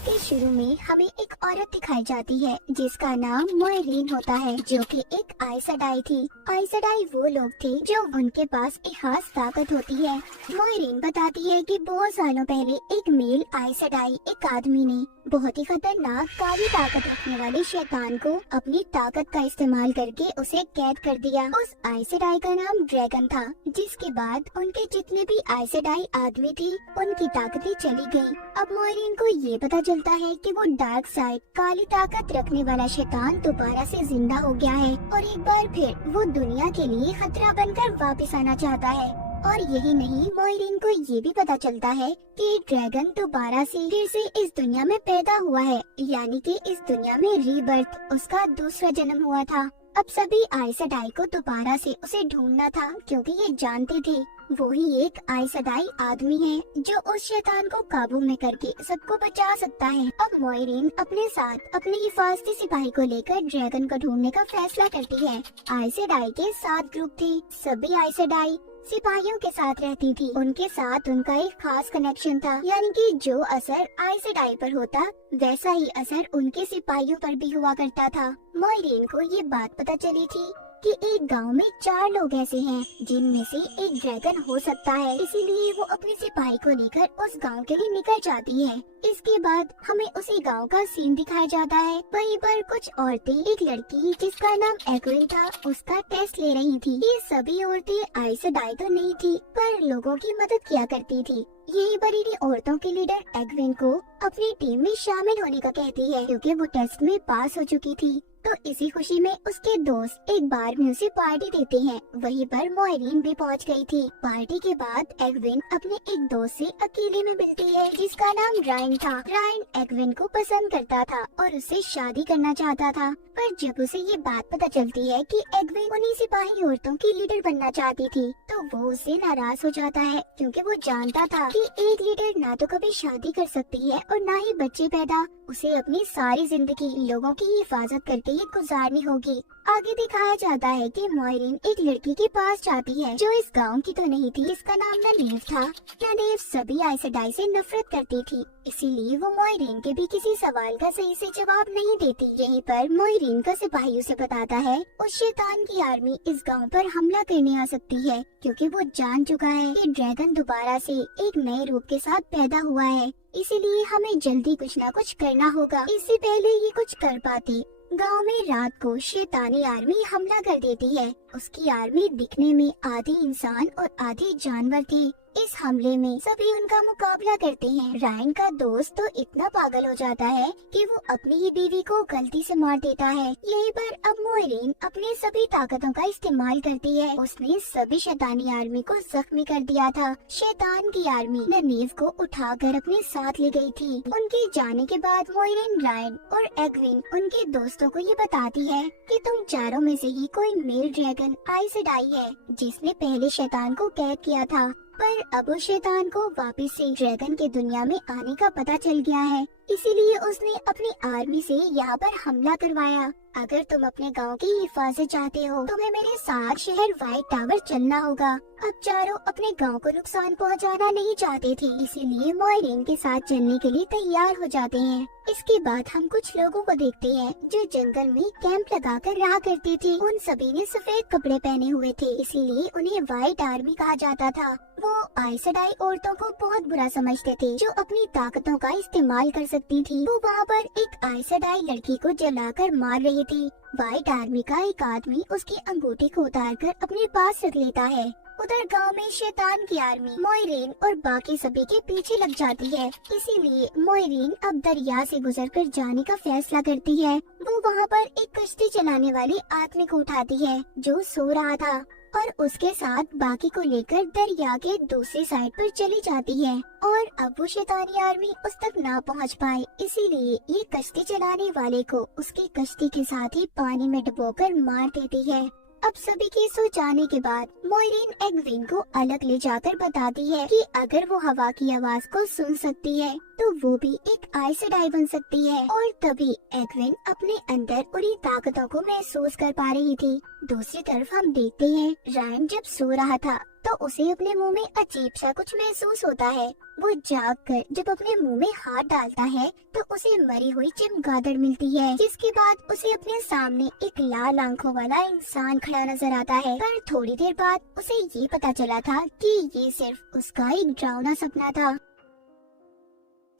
इसके शुरू में हमें एक औरत दिखाई जाती है जिसका नाम मोइरीन होता है, जो कि एक आइसडाई थी। आइसडाई वो लोग थे जो उनके पास एक खास ताकत होती है। मोइरीन बताती है कि बहुत सालों पहले एक मेल आइसडाई एक आदमी ने बहुत ही खतरनाक काली ताकत रखने वाले शैतान को अपनी ताकत का इस्तेमाल करके उसे कैद कर दिया। उस आइसडाई का नाम ड्रैगन था, जिसके बाद उनके जितने भी आइसडाई आदमी थे उनकी ताकतें चली गयी। अब मोइरीन को ये पता चलता है कि वो डार्क साइड काली ताकत रखने वाला शैतान दोबारा से जिंदा हो गया है और एक बार फिर वो दुनिया के लिए खतरा बनकर वापस आना चाहता है। और यही नहीं, मोइरीन को ये भी पता चलता है कि ड्रैगन दोबारा से फिर से इस दुनिया में पैदा हुआ है, यानी कि इस दुनिया में रीबर्थ, उसका दूसरा जन्म हुआ था। अब सभी आइसडाई को दोबारा से उसे ढूंढना था, क्योंकि ये जानते थे वो ही एक आइसडाई आदमी है जो उस शैतान को काबू में करके सबको बचा सकता है। अब मोइरीन अपने साथ अपने हिफाजती सिपाही को लेकर ड्रैगन को ढूंढने का फैसला करती है। आइसडाई के 7 ग्रुप थे। सभी आइसडाई सिपाहियों के साथ रहती थी। उनके साथ उनका एक खास कनेक्शन था, यानी कि जो असर आइसडाई पर होता वैसा ही असर उनके सिपाहियों पर भी हुआ करता था। मोइरीन को ये बात पता चली थी कि एक गांव में 4 लोग ऐसे हैं जिनमें से एक ड्रैगन हो सकता है, इसीलिए वो अपने सिपाही को लेकर उस गांव के लिए निकल जाती है। इसके बाद हमें उसी गांव का सीन दिखाया जाता है। वहीं पर कुछ औरतें, एक लड़की जिसका नाम एग्विन था, उसका टेस्ट ले रही थी। ये सभी औरतें आइसडाई तो नहीं थी, पर लोगों की मदद किया करती थी। यही बरीडी औरतों की लीडर एग्विन को अपनी टीम में शामिल होने का कहती है, क्योंकि वो टेस्ट में पास हो चुकी थी। तो इसी खुशी में उसके दोस्त एक बार में उसे पार्टी देते हैं। वहीं पर मोइरीन भी पहुंच गई थी। पार्टी के बाद एग्विन अपने एक दोस्त से अकेले में मिलती है जिसका नाम रायन था। रायन एग्विन को पसंद करता था और उससे शादी करना चाहता था, पर जब उसे ये बात पता चलती है कि एग्विन उन्हीं सिपाही औरतों की लीडर बनना चाहती थी, तो वो उससे नाराज हो जाता है, क्योंकि वो जानता था कि एक लीडर ना तो कभी शादी कर सकती है और ना ही बच्चे पैदा। उसे अपनी सारी जिंदगी लोगों की हिफाजत करके ही गुजारनी होगी। आगे दिखाया जाता है कि मोइरीन एक लड़की के पास जाती है जो इस गांव की तो नहीं थी, जिसका नाम ननेव था। ननेव सभी आइसडाई से नफरत करती थी, इसीलिए वो मोइरीन के भी किसी सवाल का सही से जवाब नहीं देती। यहीं पर मोइरीन का सिपाही उसे बताता है उस शैतान की आर्मी इस गांव पर हमला करने आ सकती है, क्योंकि वो जान चुका है कि ड्रैगन दोबारा से एक नए रूप के साथ पैदा हुआ है। इसीलिए हमें जल्दी कुछ न कुछ करना होगा। इससे पहले ये कुछ कर पाते, गांव में रात को शैतानी आर्मी हमला कर देती है। उसकी आर्मी दिखने में आधी इंसान और आधी जानवर थी। इस हमले में सभी उनका मुकाबला करते हैं। रायन का दोस्त तो इतना पागल हो जाता है कि वो अपनी ही बीवी को गलती से मार देता है। यहीं पर अब मोइरीन अपनी सभी ताकतों का इस्तेमाल करती है। उसने सभी शैतानी आर्मी को जख्मी कर दिया था। शैतान की आर्मी ननेव को उठाकर अपने साथ ले गई थी। उनके जाने के बाद मोइरीन, रायन और एग्विन उनके दोस्तों को ये बताती है कि तुम चारों में से ही कोई मेल ड्रैगन आइसडाई है जिसने पहले शैतान को कैद किया था, पर अब उस शैतान को वापस से ड्रैगन के दुनिया में आने का पता चल गया है। इसीलिए उसने अपनी आर्मी से यहाँ पर हमला करवाया। अगर तुम अपने गांव की हिफाजत चाहते हो, तुम्हें मेरे साथ शहर व्हाइट टावर चलना होगा। अब चारों अपने गांव को नुकसान पहुंचाना नहीं चाहते थे, इसीलिए मोइरीन के साथ चलने के लिए तैयार हो जाते हैं। इसके बाद हम कुछ लोगों को देखते हैं जो जंगल में कैंप लगाकर रहा करते थे। उन सभी ने सफेद कपड़े पहने हुए थे, इसीलिए उन्हें व्हाइट आर्मी कहा जाता था। वो आइसडाई औरतों को बहुत बुरा समझते थे जो अपनी ताकतों का इस्तेमाल कर सकती थी। वो वहाँ पर एक आइसडाई लड़की को जलाकर मार रही थी। व्हाइट आर्मी का एक आदमी उसकी अंगूठी को उतारकर अपने पास रख लेता है। उधर गांव में शैतान की आर्मी मोइरीन और बाकी सभी के पीछे लग जाती है। इसीलिए मोइरीन अब दरिया से गुजरकर जाने का फैसला करती है। वो वहाँ पर एक कश्ती चलाने वाले आदमी को उठाती है जो सो रहा था, और उसके साथ बाकी को लेकर दरिया के दूसरी साइड पर चली जाती है। और अब वो शैतानी आर्मी उस तक ना पहुंच पाए, इसीलिए ये कश्ती चलाने वाले को उसकी कश्ती के साथ ही पानी में डुबोकर मार देती है। अब सभी के सो जाने के बाद मोइरीन एग्विन को अलग ले जाकर बताती है कि अगर वो हवा की आवाज को सुन सकती है तो वो भी एक आइसडाई बन सकती है। और तभी एग्विन अपने अंदर उन्हीं ताकतों को महसूस कर पा रही थी। दूसरी तरफ हम देखते हैं रायन जब सो रहा था तो उसे अपने मुंह में अजीब सा कुछ महसूस होता है। वो जाग कर जब अपने मुंह में हाथ डालता है तो उसे मरी हुई चमगादड़ मिलती है, जिसके बाद उसे अपने सामने एक लाल आंखों वाला इंसान खड़ा नजर आता है। पर थोड़ी देर बाद उसे ये पता चला था कि ये सिर्फ उसका एक डरावना सपना था।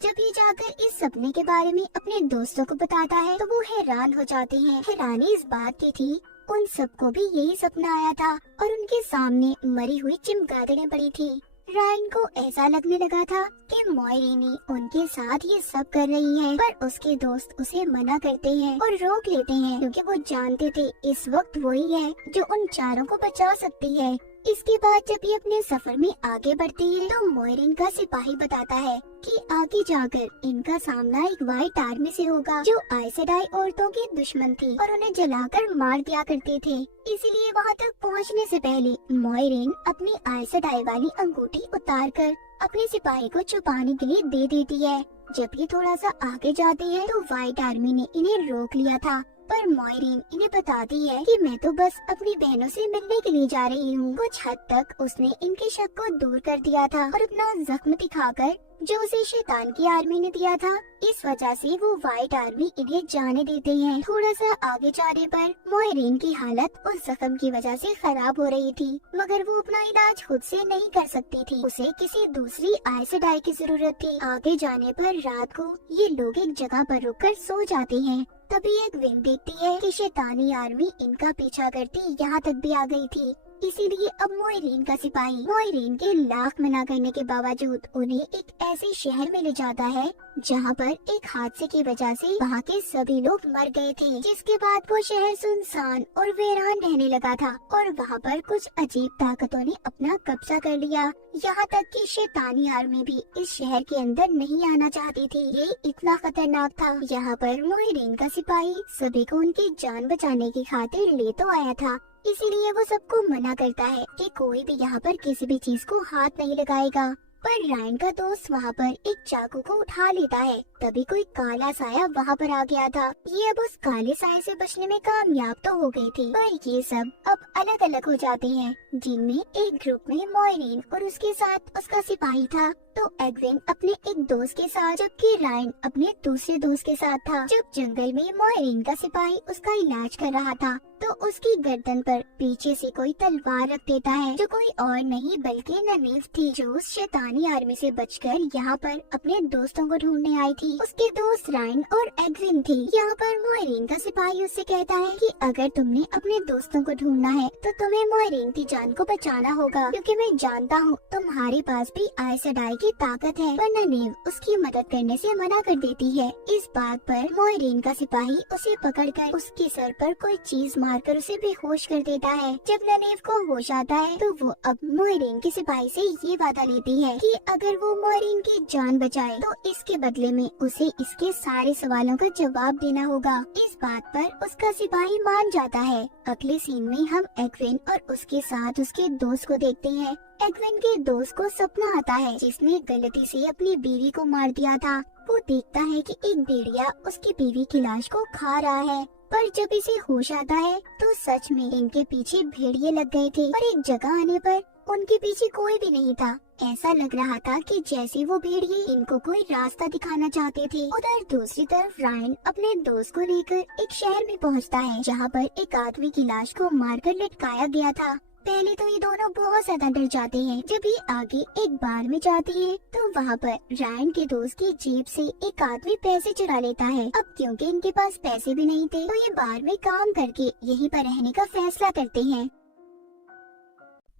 जब ये जाकर इस सपने के बारे में अपने दोस्तों को बताता है तो वो हैरान हो जाते हैं। हैरानी इस बात की थी उन सबको भी यही सपना आया था और उनके सामने मरी हुई चमगादड़ें पड़ी थी। रायन को ऐसा लगने लगा था कि मॉयरीनी उनके साथ ये सब कर रही है, पर उसके दोस्त उसे मना करते हैं और रोक लेते हैं क्योंकि वो जानते थे इस वक्त वही है जो उन चारों को बचा सकती है। इसके बाद जब ये अपने सफर में आगे बढ़ती है तो मॉयरीन का सिपाही बताता है कि आगे जाकर इनका सामना एक व्हाइट आर्मी से होगा जो आइस सेडाई औरतों की दुश्मन थी और उन्हें जलाकर मार दिया करते थे। इसीलिए वहाँ तक पहुँचने से पहले मॉयरीन अपनी आइस सेडाई वाली अंगूठी उतार कर अपने सिपाही को छुपाने के लिए दे देती है। जब ये थोड़ा सा आगे जाते हैं तो व्हाइट आर्मी ने इन्हें रोक लिया था, पर मॉयरीन इन्हें बताती है कि मैं तो बस अपनी बहनों से मिलने के लिए जा रही हूँ। कुछ हद तक उसने इनके शक को दूर कर दिया था और अपना जख्म दिखाकर जो उसे शैतान की आर्मी ने दिया था, इस वजह से वो व्हाइट आर्मी इन्हें जाने देते हैं। थोड़ा सा आगे जाने पर मॉयरीन की हालत उस जख्म की वजह से खराब हो रही थी, मगर वो अपना इलाज खुद से नहीं कर सकती थी। उसे किसी दूसरी आइस सेडाई की जरूरत थी। आगे जाने पर रात को ये लोग एक जगह पर रुककर सो जाते हैं। तभी एक विंग देखती है कि शैतानी आर्मी इनका पीछा करती यहाँ तक भी आ गई थी। इसीलिए अब मॉयरीन का सिपाही मॉयरीन के लाख मना करने के बावजूद उन्हें एक ऐसे शहर में ले जाता है जहाँ पर एक हादसे की वजह से वहाँ के सभी लोग मर गए थे, जिसके बाद वो शहर सुनसान और वीरान रहने लगा था और वहाँ पर कुछ अजीब ताकतों ने अपना कब्जा कर लिया। यहाँ तक कि शैतानी आर्मी भी इस शहर के अंदर नहीं आना चाहती थी। ये इतना खतरनाक था। यहाँ पर मॉयरीन का सिपाही सभी को उनकी जान बचाने की खातिर ले तो आया था, इसीलिए वो सबको मना करता है कि कोई भी यहाँ पर किसी भी चीज को हाथ नहीं लगाएगा। पर रायन का दोस्त वहाँ पर एक चाकू को उठा लेता है। तभी कोई काला साया वहाँ पर आ गया था। ये अब उस काले साये से बचने में कामयाब तो हो गई थी, पर ये सब अब अलग अलग हो जाते हैं, जिनमें एक ग्रुप में मॉयरीन और उसके साथ उसका सिपाही था, तो एग्विन अपने एक दोस्त के साथ, जबकि रायन अपने दूसरे दोस्त के साथ था। जब जंगल में मॉयरीन का सिपाही उसका इलाज कर रहा था तो उसकी गर्दन पर पीछे से कोई तलवार रख देता है, जो कोई और नहीं बल्कि ननीव थी, जो उस शैतानी आर्मी से बचकर यहाँ पर अपने दोस्तों को ढूंढने आई थी। उसके दोस्त रायन और एग्विन थी। यहाँ पर मॉयरीन का सिपाही उससे कहता है कि अगर तुमने अपने दोस्तों को ढूंढना है तो तुम्हें मॉयरीन की जान को बचाना होगा, क्योंकि मैं जानता हूँ तुम्हारे पास भी आइस सेडाई की ताकत है। पर ननीव उसकी मदद करने से मना कर देती है। इस बात पर मॉयरीन का सिपाही उसे पकड़कर उसके सर पर कोई चीज मारकर उसे बेहोश कर देता है। जब ननीव को होश आता है तो वो अब मॉयरीन के सिपाही से ये वादा लेती है कि अगर वो मॉयरीन की जान बचाए तो इसके बदले में उसे इसके सारे सवालों का जवाब देना होगा। इस बात पर उसका सिपाही मान जाता है। अगले सीन में हम एग्विन और उसके साथ उसके दोस्त को देखते हैं। एग्विन के दोस्त को सपना आता है जिसने गलती से अपनी बीवी को मार दिया था। वो देखता है कि एक भेड़िया उसकी बीवी की लाश को खा रहा है, पर जब इसे होश आता है तो सच में इनके पीछे भेड़िए लग गए थे, और एक जगह आने पर उनके पीछे कोई भी नहीं था। ऐसा लग रहा था कि जैसे वो भेड़िए इनको कोई रास्ता दिखाना चाहते थे। उधर दूसरी तरफ रायन अपने दोस्त को लेकर एक शहर में पहुंचता है जहां पर एक आदमी की लाश को मारकर लटकाया गया था। पहले तो ये दोनों बहुत ज्यादा डर जाते हैं। जब ये आगे एक बार में जाती है तो वहाँ पर रायन के दोस्त की जेब से एक आदमी पैसे चुरा लेता है। अब क्योंकि इनके पास पैसे भी नहीं थे तो ये बार में काम करके यहीं पर रहने का फैसला करते हैं।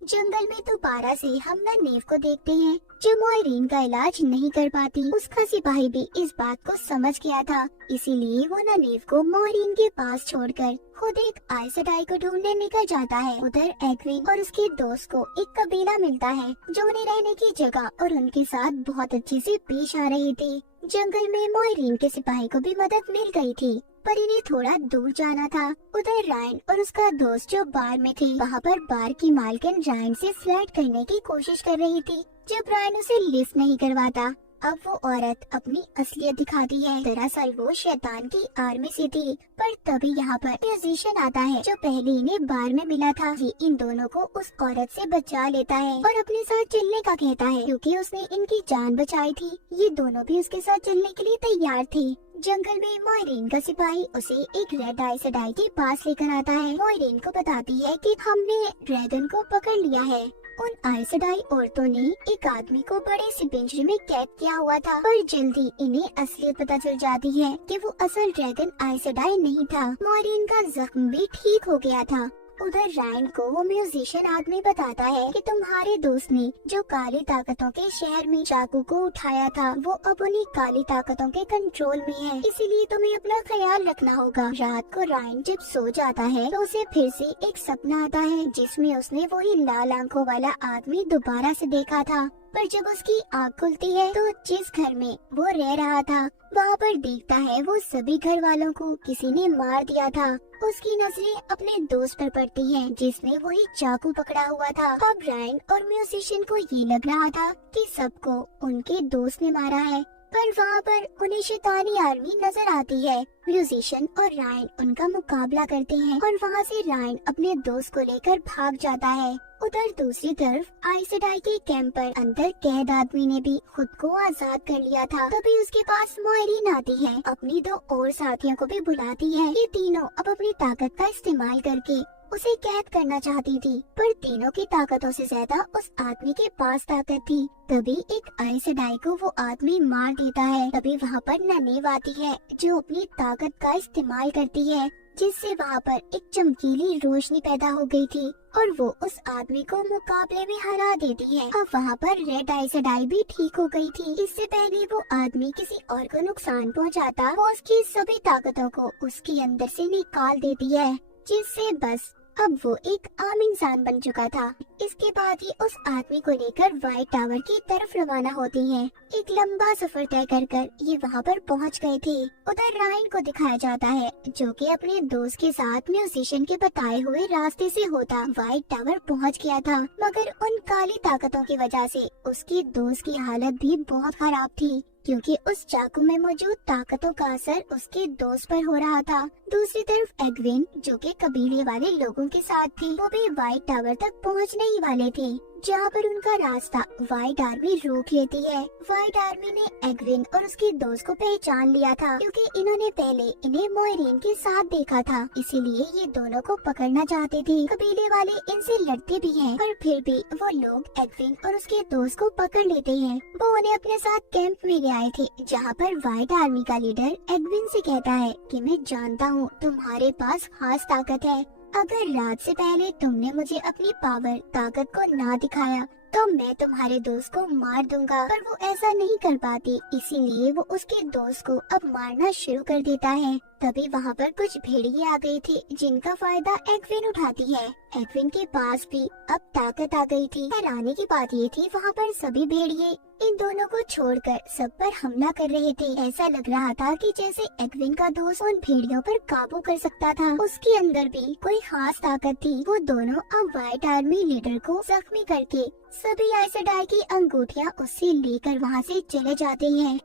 जंगल में दोबारा से हम ननीव को देखते हैं जो मॉयरीन का इलाज नहीं कर पाती। उसका सिपाही भी इस बात को समझ गया था, इसीलिए वो ननीव को मॉयरीन के पास छोड़कर खुद एक आइस सेडाई को ढूंढने निकल जाता है। उधर एग्विन और उसके दोस्त को एक कबीला मिलता है जो उन्हें रहने की जगह और उनके साथ बहुत अच्छे से पेश आ रही थी। जंगल में मॉयरीन के सिपाही को भी मदद मिल गई थी, पर इन्हें थोड़ा दूर जाना था। उधर रायन और उसका दोस्त जो बार में थे, वहाँ पर बार की मालकिन रायन से फ्लर्ट करने की कोशिश कर रही थी। जब रायन उसे लिफ्ट नहीं करवाता अब वो औरत अपनी असलियत दिखाती है। दरअसल वो शैतान की आर्मी से थी। पर तभी यहाँ पर म्यूजिशियन आता है जो पहले इन्हें बार में मिला था। ये इन दोनों को उस औरत से बचा लेता है और अपने साथ चलने का कहता है क्योंकि उसने इनकी जान बचाई थी। ये दोनों भी उसके साथ चलने के लिए तैयार थे। जंगल में मोइरीन का सिपाही उसे एक रेड आई सडाई के पास लेकर आता है। मोइरीन को बताती है कि हमने ड्रैगन को पकड़ लिया है। उन आइसडाई औरतों ने एक आदमी को बड़े से पिंजरे में कैद किया हुआ था, पर जल्दी इन्हें असलियत पता चल जाती है कि वो असल ड्रैगन आइसडाई नहीं था। मोइरीन का जख्म भी ठीक हो गया था। उधर रायन को वो म्यूजिशियन आदमी बताता है कि तुम्हारे दोस्त ने जो काली ताकतों के शहर में चाकू को उठाया था वो अब उन्हीं काली ताकतों के कंट्रोल में है, इसीलिए तुम्हें अपना ख्याल रखना होगा। रात को रायन जब सो जाता है तो उसे फिर से एक सपना आता है जिसमें उसने वही लाल आंखों वाला आदमी दोबारा से देखा था। पर जब उसकी आँख खुलती है तो जिस घर में वो रह रहा था वहाँ पर देखता है वो सभी घर वालों को किसी ने मार दिया था। उसकी नजरें अपने दोस्त पर पड़ती हैं जिसने वही चाकू पकड़ा हुआ था। अब रायन और म्यूजिशियन को ये लग रहा था कि सबको उनके दोस्त ने मारा है, पर वहाँ पर उन्हें शैतानी आर्मी नजर आती है। म्यूजिशियन और रायन उनका मुकाबला करते हैं और वहाँ से रायन अपने दोस्त को लेकर भाग जाता है। उधर दूसरी तरफ आइसडाई के कैंप पर अंदर कैद आदमी ने भी खुद को आजाद कर लिया था। तभी उसके पास मोइरीन आती है, अपनी दो और साथियों को भी बुलाती है। ये तीनों अब अपनी ताकत का इस्तेमाल करके उसे कैद करना चाहती थी, पर तीनों की ताकतों से ज्यादा उस आदमी के पास ताकत थी। तभी एक आइसडाई को वो आदमी मार देता है। तभी वहाँ पर ननेव आती है जो अपनी ताकत का इस्तेमाल करती है, जिससे वहाँ पर एक चमकीली रोशनी पैदा हो गई थी और वो उस आदमी को मुकाबले में हरा देती है। अब वहाँ पर रेड आइसडाई भी ठीक हो गई थी। इससे पहले वो आदमी किसी और को नुकसान पहुँचाता, वो उसकी सभी ताकतों को उसके अंदर से निकाल देती है, जिससे बस अब वो एक आम इंसान बन चुका था। इसके बाद ही उस आदमी को लेकर व्हाइट टावर की तरफ रवाना होती हैं। एक लंबा सफर तय कर ये वहाँ पर पहुँच गए थे। उधर रायन को दिखाया जाता है जो कि अपने दोस्त के साथ म्यूजिशियन के बताए हुए रास्ते से होता व्हाइट टावर पहुँच गया था, मगर उन काली ताकतों की वजह से उसके दोस्त की हालत भी बहुत खराब थी, क्योंकि उस चाकू में मौजूद ताकतों का असर उसके दोस्त पर हो रहा था। दूसरी तरफ एग्विन जो कि कबीले वाले लोगों के साथ थी, वो भी व्हाइट टावर तक पहुंचने ही वाले थे, जहाँ पर उनका रास्ता व्हाइट आर्मी रोक लेती है। व्हाइट आर्मी ने एग्विन और उसके दोस्त को पहचान लिया था, क्योंकि इन्होंने पहले इन्हें मोइरीन के साथ देखा था, इसीलिए ये दोनों को पकड़ना चाहते थे। कबीले वाले इनसे लड़ते भी हैं, पर फिर भी वो लोग एग्विन और उसके दोस्त को पकड़ लेते हैं। वो उन्हें अपने साथ कैंप में ले आए थे, जहाँ पर व्हाइट आर्मी का लीडर एग्विन से कहता है कि मैं जानता हूँ तुम्हारे पास खास ताकत है, अगर रात से पहले तुमने मुझे अपनी पावर ताकत को ना दिखाया तो मैं तुम्हारे दोस्त को मार दूंगा। पर वो ऐसा नहीं कर पाती, इसीलिए वो उसके दोस्त को अब मारना शुरू कर देता है। तभी वहाँ पर कुछ भेड़िए आ गई थी, जिनका फायदा एग्विन उठाती है। एग्विन के पास भी अब ताकत आ गई थी। हैरानी की बात ये थी, वहाँ पर सभी भेड़िए इन दोनों को छोड़कर सब पर हमला कर रहे थे। ऐसा लग रहा था कि जैसे एग्विन का दोस्त उन भेड़ियों पर काबू कर सकता था। उसके अंदर भी कोई खास ताकत थी। वो दोनों अब व्हाइट आर्मी लीडर को जख्मी करके सभी आइसडाई की अंगूठियाँ उससे लेकर वहाँ से चले जाते हैं।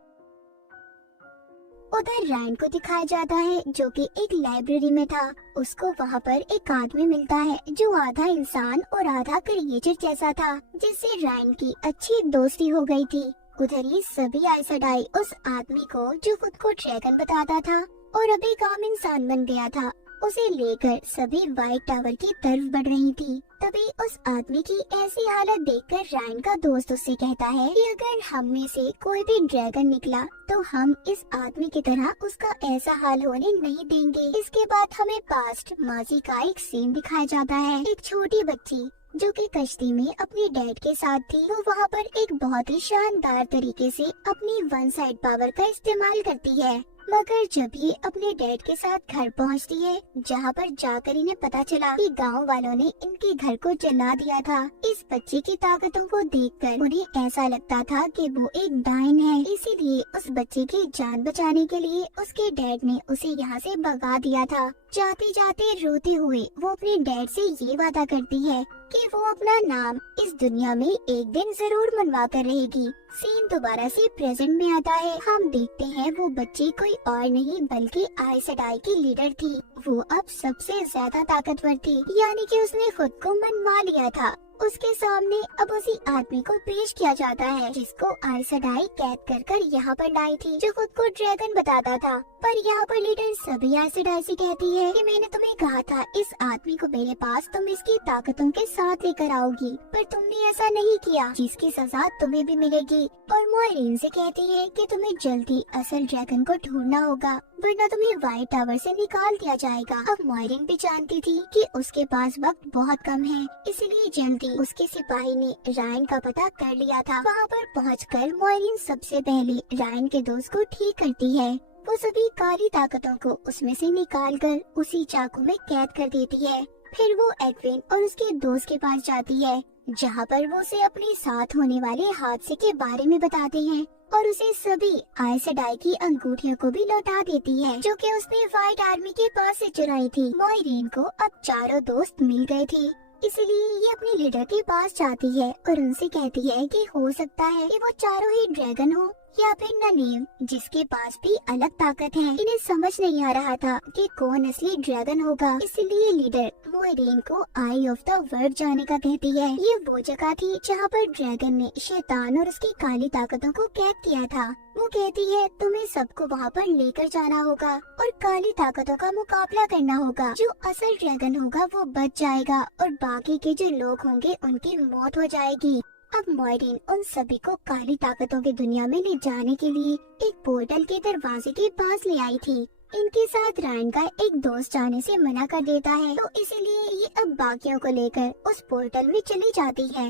उधर रायन को दिखाया जाता है जो कि एक लाइब्रेरी में था। उसको वहाँ पर एक आदमी मिलता है जो आधा इंसान और आधा क्रिएचर जैसा था, जिससे रायन की अच्छी दोस्ती हो गई थी। उधर ये सभी आइसडाई उस आदमी को जो खुद को ड्रैगन बताता था और अभी एक आम इंसान बन गया था, उसे लेकर सभी व्हाइट टावर की तरफ बढ़ रही थी। तभी उस आदमी की ऐसी हालत देखकर रायन का दोस्त उससे कहता है कि अगर हम में से कोई भी ड्रैगन निकला तो हम इस आदमी की तरह उसका ऐसा हाल होने नहीं देंगे। इसके बाद हमें पास्ट माजी का एक सीन दिखाया जाता है। एक छोटी बच्ची जो कि कश्ती में अपने डैड के साथ थी, वो वहाँ पर एक बहुत ही शानदार तरीके से अपनी वन साइड पावर का इस्तेमाल करती है। मगर जब ये अपने डैड के साथ घर पहुँचती है, जहाँ पर जाकर इन्हें पता चला कि गांव वालों ने इनके घर को जला दिया था। इस बच्चे की ताकतों को देखकर उन्हें ऐसा लगता था कि वो एक डायन है, इसीलिए उस बच्चे की जान बचाने के लिए उसके डैड ने उसे यहाँ से भगा दिया था। जाते जाते रोते हुए वो अपने डैड से ये वादा करती है कि वो अपना नाम इस दुनिया में एक दिन जरूर मनवा कर रहेगी। सीन दोबारा से प्रेजेंट में आता है। हम देखते हैं वो बच्ची कोई और नहीं बल्कि आइस सेडाई की लीडर थी। वो अब सबसे ज्यादा ताकतवर थी, यानी कि उसने खुद को मनवा लिया था। उसके सामने अब उसी आदमी को पेश किया जाता है जिसको आइस सेडाई कैद कर कर यहाँ पर लाई थी, जो खुद को ड्रैगन बताता था। पर यहाँ पर लीडर सभी आइस सेडाई से कहती है कि मैंने तुम्हें कहा था इस आदमी को मेरे पास तुम इसकी ताकतों के साथ लेकर आओगी, पर तुमने ऐसा नहीं किया, जिसकी सजा तुम्हें भी मिलेगी। और मोइरीन से कहती है कि तुम्हें जल्दी असल ड्रैगन को ढूंढना होगा, वरना तुम्हें व्हाइट टावर से निकाल दिया जाएगा। अब मोइरीन भी जानती थी कि उसके पास वक्त बहुत कम है, इसलिए जल्दी उसके सिपाही ने रायन का पता कर लिया था। वहाँ पर पहुंचकर मोइरीन सबसे पहले रायन के दोस्त को ठीक करती है। वो सभी काली ताकतों को उसमें से निकालकर उसी चाकू में कैद कर देती है। फिर वो एडविन और उसके दोस्त के पास जाती है, जहाँ पर वो उसे अपने साथ होने वाले हादसे के बारे में बताते हैं और उसे सभी आइस सेडाई की अंगूठियों को भी लौटा देती है, जो कि उसने व्हाइट आर्मी के पास से चुराई थी। मोइरीन को अब चारों दोस्त मिल गए थे, इसलिए ये अपनी लीडर के पास जाती है और उनसे कहती है कि हो सकता है कि वो चारों ही ड्रैगन हो या फिर ननीम, जिसके पास भी अलग ताकत है। इन्हें समझ नहीं आ रहा था कि कौन असली ड्रैगन होगा, इसलिए लीडर मोइरीन को आई ऑफ द वर्ल्ड जाने का कहती है। ये वो जगह थी जहाँ पर ड्रैगन ने शैतान और उसकी काली ताकतों को कैद किया था। वो कहती है तुम्हें सबको वहाँ पर लेकर जाना होगा और काली ताकतों का मुकाबला करना होगा। जो असल ड्रैगन होगा वो बच जाएगा और बाकी के जो लोग होंगे उनकी मौत हो जाएगी। अब मोइरीन उन सभी को काली ताकतों की दुनिया में ले जाने के लिए एक पोर्टल के दरवाजे के पास ले आई थी। इनके साथ रायन का एक दोस्त जाने से मना कर देता है, तो इसलिए ये अब बाकियों को लेकर उस पोर्टल में चली जाती है।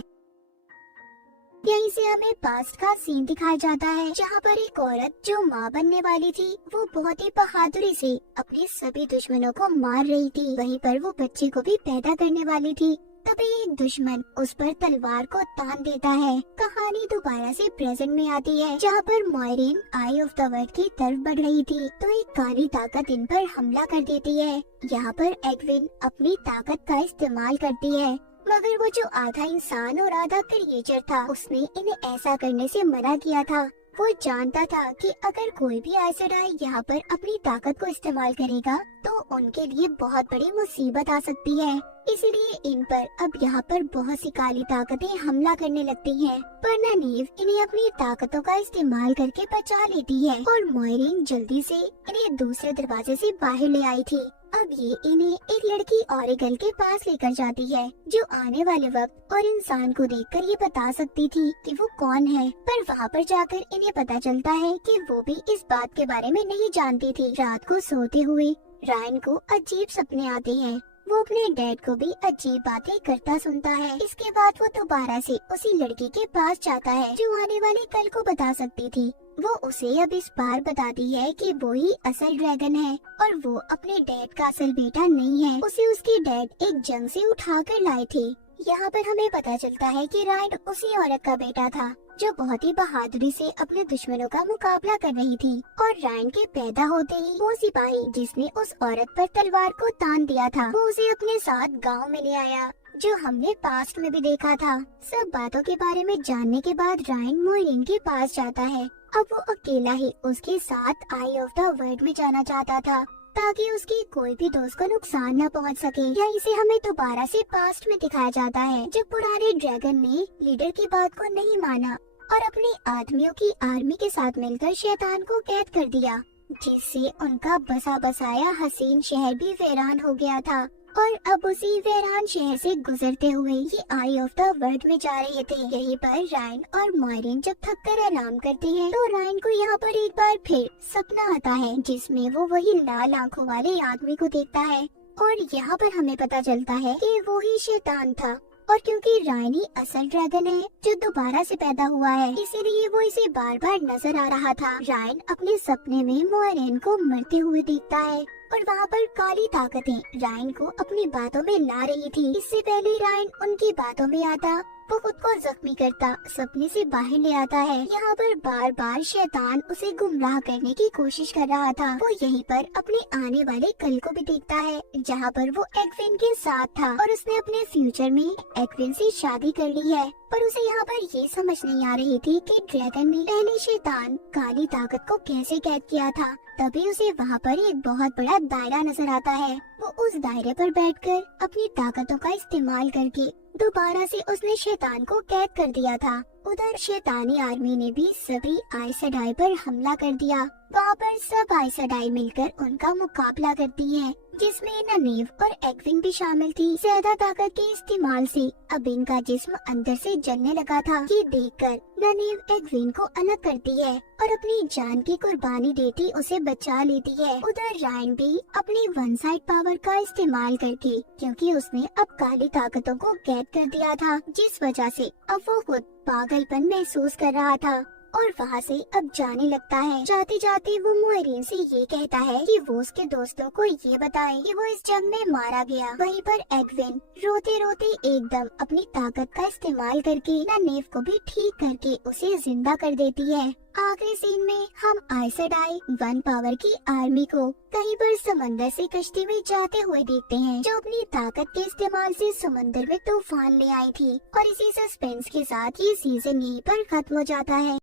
यहीं से हमें पास्ट का सीन दिखाया जाता है, जहाँ पर एक औरत जो माँ बनने वाली थी वो बहुत ही बहादुरी से अपने सभी दुश्मनों को मार रही थी। वहीं पर वो बच्चे को भी पैदा करने वाली थी। तभी एक दुश्मन उस पर तलवार को तान देता है। कहानी दोबारा से प्रेजेंट में आती है, जहाँ पर मोइरीन आई ऑफ द वर्ल्ड की तरफ बढ़ रही थी, तो एक काली ताकत इन पर हमला कर देती है। यहाँ पर एडविन अपनी ताकत का इस्तेमाल करती है, मगर वो जो आधा इंसान और आधा क्रिएचर था उसने इन्हें ऐसा करने से मना किया था। वो जानता था कि अगर कोई भी आइस सेडाई यहाँ पर अपनी ताकत को इस्तेमाल करेगा तो उनके लिए बहुत बड़ी मुसीबत आ सकती है, इसलिए इन पर अब यहाँ पर बहुत सी काली ताकतें हमला करने लगती हैं। पर ननीव इन्हें अपनी ताकतों का इस्तेमाल करके बचा लेती है और मोइरीन जल्दी से इन्हें दूसरे दरवाजे से बाहर ले आई थी। अब ये इन्हें एक लड़की ऑरिगल के पास लेकर जाती है, जो आने वाले वक्त और इंसान को देखकर ये बता सकती थी कि वो कौन है। पर वहाँ पर जाकर इन्हें पता चलता है कि वो भी इस बात के बारे में नहीं जानती थी। रात को सोते हुए रायन को अजीब सपने आते हैं। वो अपने डैड को भी अजीब बातें करता सुनता है। इसके बाद वो दोबारा से उसी लड़की के पास जाता है जो आने वाले कल को बता सकती थी। वो उसे अब इस बार बताती है कि वो ही असल ड्रैगन है और वो अपने डैड का असल बेटा नहीं है। उसे उसके डैड एक जंग से उठा कर लाए थे। यहाँ पर हमें पता चलता है कि रायन उसी औरत का बेटा था जो बहुत ही बहादुरी से अपने दुश्मनों का मुकाबला कर रही थी। और रायन के पैदा होते ही वो सिपाही जिसने उस औरत पर तलवार को तान दिया था वो उसे अपने साथ गांव में ले आया, जो हमने पास्ट में भी देखा था। सब बातों के बारे में जानने के बाद रायन मोइरीन के पास जाता है। अब वो अकेला ही उसके साथ आई ऑफ द वर्ल्ड में जाना चाहता था, ताकि उसकी कोई भी दोस्त को नुकसान न पहुंच सके। या इसे हमें दोबारा से पास्ट में दिखाया जाता है, जब पुराने ड्रैगन ने लीडर की बात को नहीं माना और अपने आदमियों की आर्मी के साथ मिलकर शैतान को कैद कर दिया, जिससे उनका बसा बसाया हसीन शहर भी वीरान हो गया था। और अब उसी वीरान शहर से गुजरते हुए ये आई ऑफ द वर्ल्ड में जा रहे थे। यहीं पर रायन और मोइरीन जब थक कर आराम करते हैं तो रायन को यहाँ पर एक बार फिर सपना आता है, जिसमें वो वही लाल आंखों वाले आदमी को देखता है और यहाँ पर हमें पता चलता है कि वो ही शैतान था। और क्योंकि रायन ही असल ड्रैगन है जो दोबारा से पैदा हुआ है, इसीलिए वो इसे बार बार नजर आ रहा था। रायन अपने सपने में मोइरीन को मरते हुए देखता है और वहाँ पर काली ताकतें रायन को अपनी बातों में ला रही थी। इससे पहले रायन उनकी बातों में आता, वो खुद को जख्मी करता सपने से बाहर ले आता है। यहाँ पर बार बार शैतान उसे गुमराह करने की कोशिश कर रहा था। वो यहीं पर अपने आने वाले कल को भी देखता है, जहाँ पर वो एक्विन के साथ था और उसने अपने फ्यूचर में एक्विन से शादी कर ली है। पर उसे यहाँ पर ये समझ नहीं आ रही थी कि ड्रैगन ने पहले शैतान काली ताकत को कैसे कैद किया था। तभी उसे वहाँ पर एक बहुत बड़ा दायरा नजर आता है। वो उस दायरे पर बैठकर अपनी ताकतों का इस्तेमाल करके दोबारा से उसने शैतान को कैद कर दिया था। उधर शैतानी आर्मी ने भी सभी आइस सेडाई पर हमला कर दिया। वहाँ पर सब आइस सेडाई मिलकर उनका मुकाबला करती है, जिसमें ननेव और एक्विन भी शामिल थी। ज्यादा ताकत के इस्तेमाल से अब इनका जिस्म अंदर से जलने लगा था। ये देखकर ननेव एक्विन को अलग करती है और अपनी जान की कुर्बानी देती उसे बचा लेती है। उधर रायन भी अपनी वन साइड पावर का इस्तेमाल करके, क्योंकि उसने अब काली ताकतों को कैद कर दिया था, जिस वजह से अब वो खुद पागलपन महसूस कर रहा था और वहाँ से अब जाने लगता है। जाते जाते वो मोइरीन से ये कहता है कि वो उसके दोस्तों को ये बताए कि वो इस जंग में मारा गया। वहीं पर एक्विन रोते रोते एकदम अपनी ताकत का इस्तेमाल करके ननेव को भी ठीक करके उसे जिंदा कर देती है। आखिरी सीन में हम आइस सेडाई वन पावर की आर्मी को कहीं पर समंदर से कश्ती में जाते हुए देखते हैं, जो अपनी ताकत के इस्तेमाल से समंदर में तूफान ले आई थी। और इसी सस्पेंस के साथ ये सीजन यहीं पर खत्म हो जाता है।